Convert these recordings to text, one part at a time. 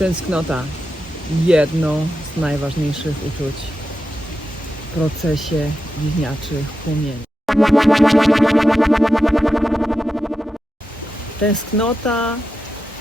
Tęsknota. Jedno z najważniejszych uczuć w procesie bliźniaczych płomieni. Tęsknota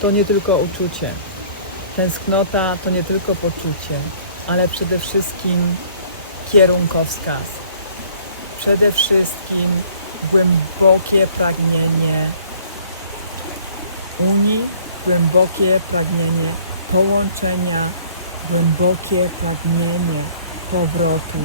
to nie tylko uczucie. Tęsknota to nie tylko poczucie, ale przede wszystkim kierunkowskaz. Przede wszystkim głębokie pragnienie Unii, głębokie pragnienie połączenia, głębokie pragnienie powrotu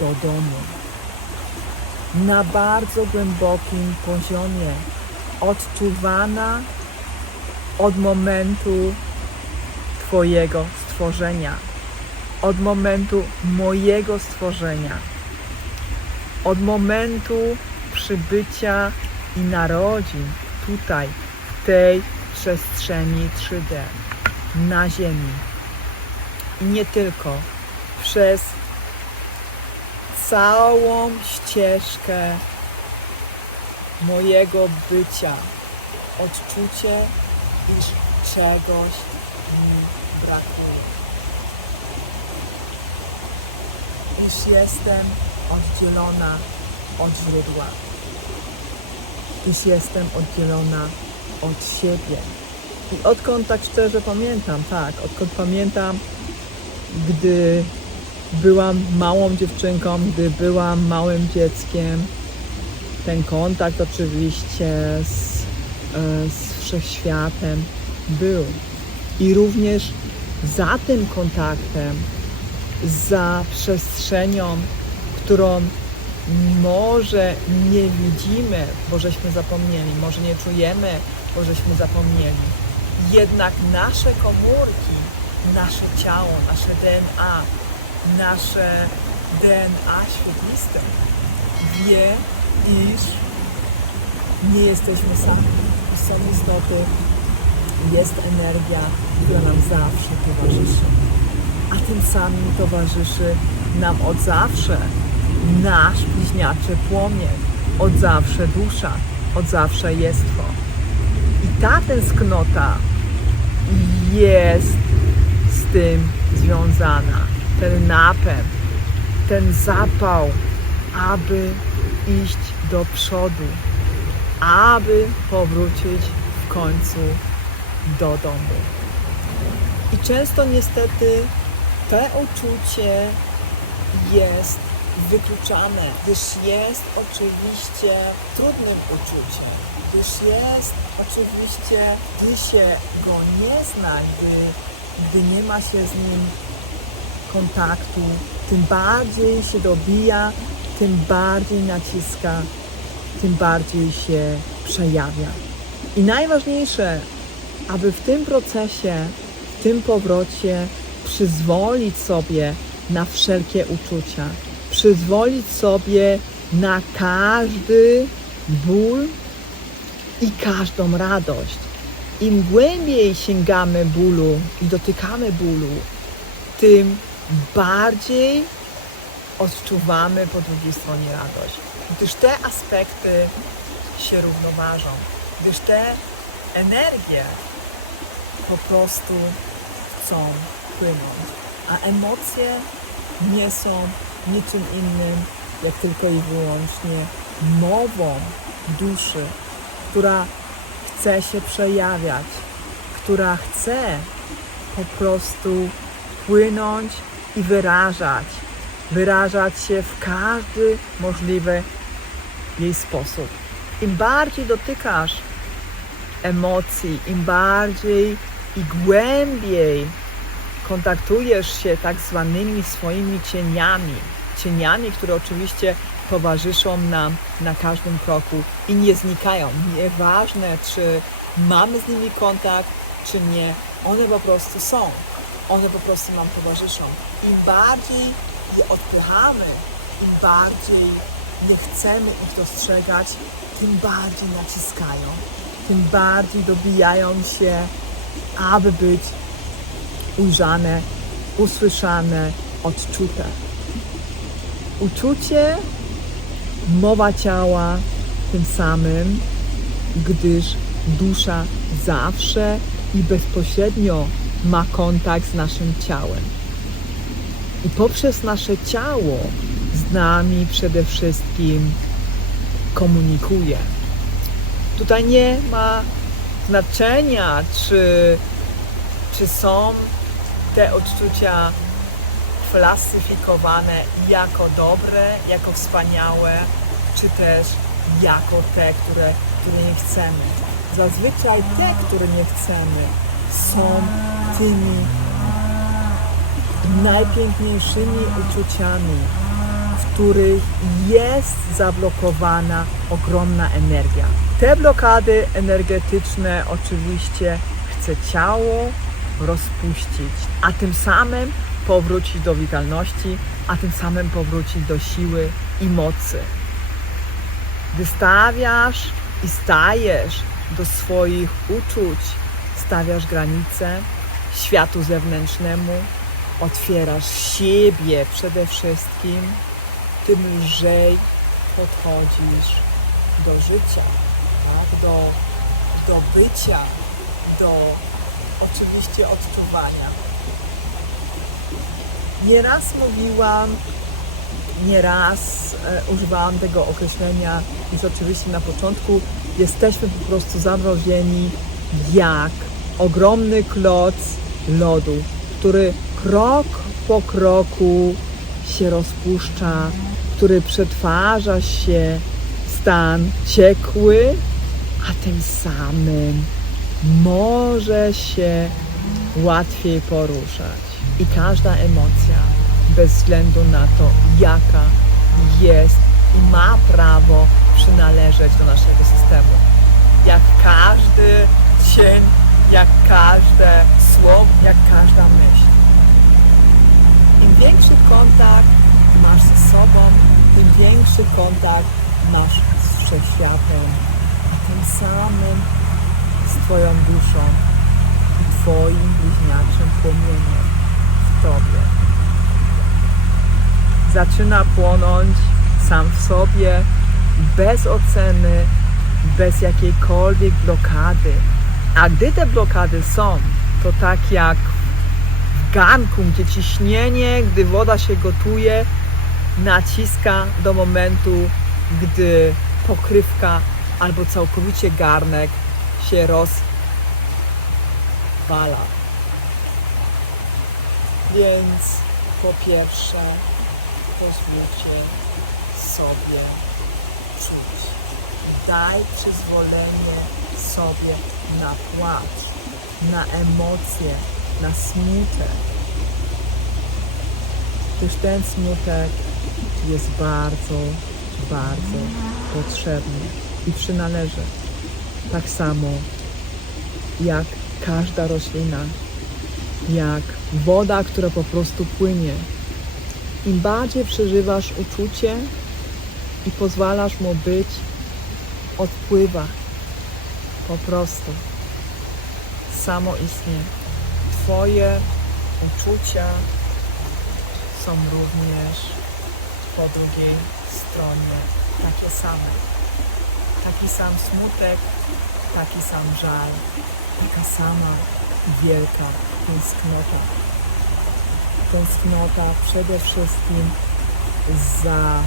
do domu. Na bardzo głębokim poziomie odczuwana od momentu Twojego stworzenia, od momentu mojego stworzenia, od momentu przybycia i narodzin tutaj, w tej przestrzeni 3D, na Ziemi. I nie tylko, przez całą ścieżkę mojego bycia, odczucie, iż czegoś mi brakuje. Iż jestem oddzielona od źródła. Iż jestem oddzielona od siebie. Odkąd tak szczerze pamiętam, tak, odkąd pamiętam, gdy byłam małą dziewczynką, gdy byłam małym dzieckiem, ten kontakt oczywiście z, e, z wszechświatem był. I również za tym kontaktem, za przestrzenią, którą może nie widzimy, bo żeśmy zapomnieli, może nie czujemy, bo żeśmy zapomnieli. Jednak nasze komórki, nasze ciało, nasze DNA, nasze DNA świetliste wie, iż nie jesteśmy sami. Są istoty, jest energia, która nam zawsze towarzyszy. A tym samym towarzyszy nam od zawsze nasz bliźniaczy płomień, od zawsze dusza, od zawsze jestwo. I ta tęsknota jest z tym związana. Ten napęd, ten zapał, aby iść do przodu, aby powrócić w końcu do domu. I często niestety to uczucie jest wykluczane, gdyż jest oczywiście trudnym uczuciem, gdyż jest oczywiście, gdy się go nie zna, gdy, gdy nie ma się z nim kontaktu, tym bardziej się dobija, tym bardziej naciska, tym bardziej się przejawia. I najważniejsze, aby w tym procesie, w tym powrocie przyzwolić sobie na wszelkie uczucia, przyzwolić sobie na każdy ból i każdą radość. Im głębiej sięgamy bólu i dotykamy bólu, tym bardziej odczuwamy po drugiej stronie radość. Gdyż te aspekty się równoważą, gdyż te energie po prostu chcą płynąć, a emocje nie są niczym innym, jak tylko i wyłącznie mową duszy, która chce się przejawiać, która chce po prostu płynąć i wyrażać, wyrażać się w każdy możliwy jej sposób. Im bardziej dotykasz emocji, im bardziej i głębiej kontaktujesz się tak zwanymi swoimi cieniami, cieniami, które oczywiście towarzyszą nam na każdym kroku i nie znikają. Nieważne, czy mamy z nimi kontakt, czy nie, one po prostu są. One po prostu nam towarzyszą. Im bardziej je odpychamy, im bardziej nie chcemy ich dostrzegać, tym bardziej naciskają, tym bardziej dobijają się, aby być ujrzane, usłyszane, odczute. Uczucie, mowa ciała tym samym, gdyż dusza zawsze i bezpośrednio ma kontakt z naszym ciałem. I poprzez nasze ciało z nami przede wszystkim komunikuje. Tutaj nie ma znaczenia, czy, czy są te odczucia klasyfikowane jako dobre, jako wspaniałe, czy też jako te, które, które nie chcemy. Zazwyczaj te, które nie chcemy, są tymi najpiękniejszymi uczuciami, w których jest zablokowana ogromna energia. Te blokady energetyczne oczywiście chce ciało rozpuścić, a tym samym powrócić do witalności, a tym samym powrócić do siły i mocy. Gdy stawiasz i stajesz do swoich uczuć, stawiasz granice światu zewnętrznemu, otwierasz siebie przede wszystkim, tym lżej podchodzisz do życia, tak? do, do bycia, do oczywiście odczuwania. Nieraz mówiłam, nieraz e, używałam tego określenia, już oczywiście na początku jesteśmy po prostu zamrożeni jak ogromny kloc lodu, który krok po kroku się rozpuszcza, który przetwarza się w stan ciekły, a tym samym może się łatwiej poruszać. I każda emocja, bez względu na to, jaka jest i ma prawo przynależeć do naszego systemu. Jak każdy cień, jak każde słowo, jak każda myśl. Im większy kontakt masz ze sobą, tym większy kontakt masz z wszechświatem, a tym samym z Twoją duszą i Twoim bliźniaczym płomieniem Zaczyna płonąć sam w sobie, bez oceny, bez jakiejkolwiek blokady. A gdy te blokady są, to tak jak w garnku, gdzie ciśnienie, gdy woda się gotuje, naciska do momentu, gdy pokrywka albo całkowicie garnek się rozwala. Więc po pierwsze pozwólcie sobie czuć. Daj przyzwolenie sobie na płacz, na emocje, na smutek. Gdyż ten smutek jest bardzo, bardzo potrzebny i przynależy. Tak samo jak każda roślina, jak woda, która po prostu płynie. Im bardziej przeżywasz uczucie i pozwalasz mu być, odpływa po prostu. Samo istnieje. Twoje uczucia są również po drugiej stronie takie same. Taki sam smutek, taki sam żal, taka sama wielka tęsknota. Tęsknota przede wszystkim za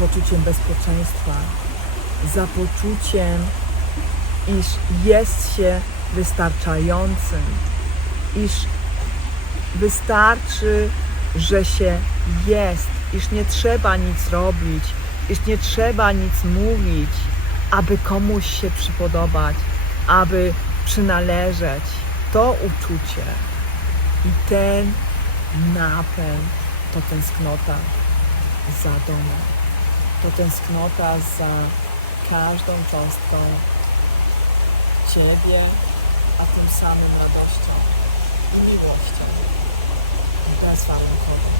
poczuciem bezpieczeństwa, za poczuciem, iż jest się wystarczającym, iż wystarczy, że się jest, iż nie trzeba nic robić, iż nie trzeba nic mówić, aby komuś się przypodobać, aby przynależeć. To uczucie i ten napęd to tęsknota za domem. To tęsknota za każdą cząstką Ciebie, a tym samym radością i miłością bezwarunkowo.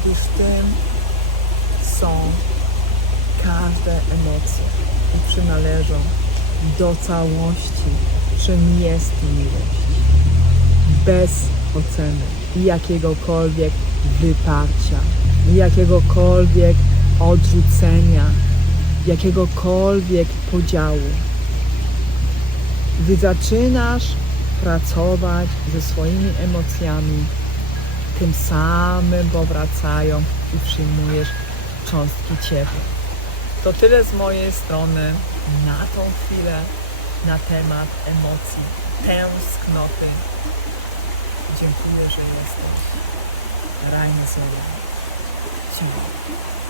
Gdyż tym są każde emocje i przynależą do całości, czym jest miłość. Bez oceny jakiegokolwiek wyparcia, jakiegokolwiek odrzucenia, jakiegokolwiek podziału. Gdy zaczynasz pracować ze swoimi emocjami, tym samym powracają i przyjmujesz cząstki ciepła. To tyle z mojej strony na tą chwilę na temat emocji, tęsknoty. Dziękuję, że jesteś. Rajny sobie. Ciao.